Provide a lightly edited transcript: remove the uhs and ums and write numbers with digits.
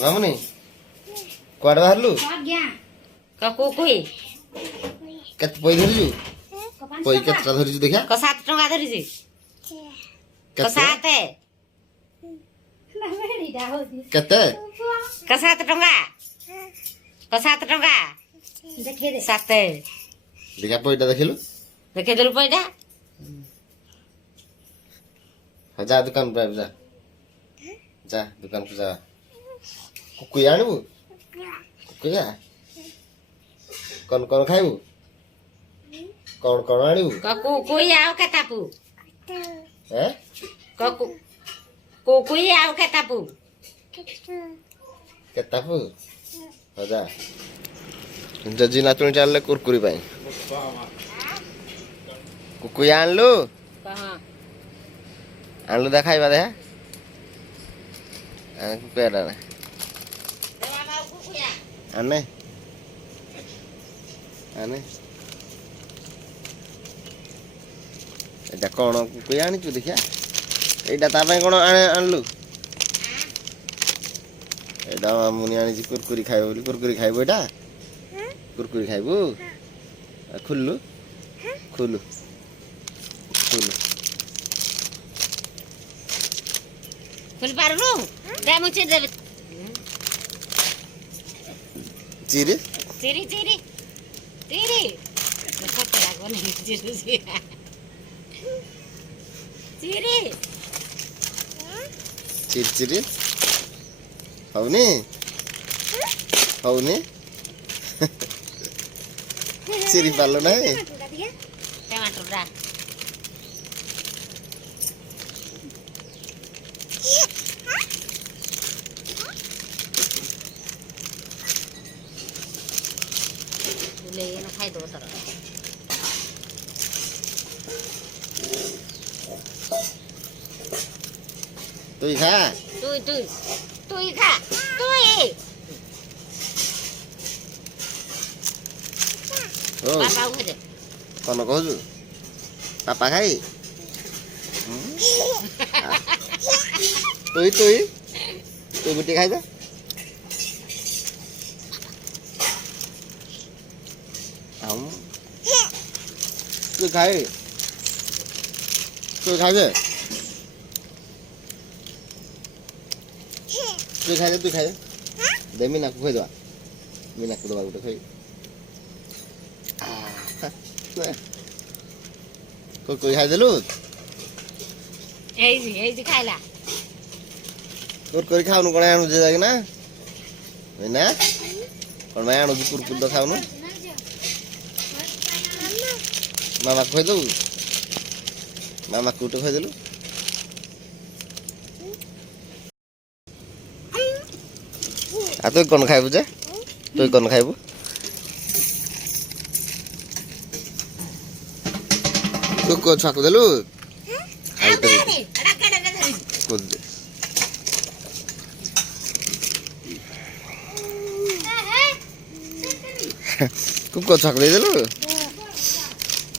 मामुनी कुआडे बाहरलु कुकुई केते पई धरिजु पई केतरा धरिजु देखा क 7 टका धरिछि क 7 केते क 7 टका क 7 टका देखे दे 7 देखा पईटा देखिलु देखे दे रुपैया जा दुकान पे जा जा दुकान पे जा कुकुई आनबु कुकुया कौन खाइबु कौन आनबु क कुकुई आउ केतापु हैं क कुकुई आउ केतापु केतापु हो जा जजी नातुणी चालले कुरकुरी पाई कुकुई आनलु कहां आनलु देखाइबा देखा कुकुया रे आने आने एटा कौन कुकुया आनिचु देखिया एटा ता ପାଇଁ कोन आनलु एटा मुनि आनी कुरकुरी खाइबो बोली कुरकुरी खाइबो एटा कुरकुरी खाइबो खुल्लु खुल्लु खुल्लु फुल पारलु दे मुचे दे चिरी चिरी चिरी चिरी सत्य लागो नि चिरी चिरी चिरचिरी हौनी हौनी चिरी पालो नाही टमाटर दा ले न खाइ दो तर तुई खा तुई खा तुई ओ पापा उठे कोन कहजु पापा खाई तुई गुटी खाइ दे हम तू खाई तू खाइ दे तू खाइ दे मीना को खोइ दवा मीना को दवा गुटे खोइ कोई खाइ देलु एई खाइला कुरकुरी खाउनु कोन आनु जे जागिना हैन कोन मा आनु कुरकुरी त खाउनु मामा खोइ दउ मामा कुटो खोइ देलु आ तो कोन खाइबु जे तो कोन खाइबु को छाको देलु को छाको देलु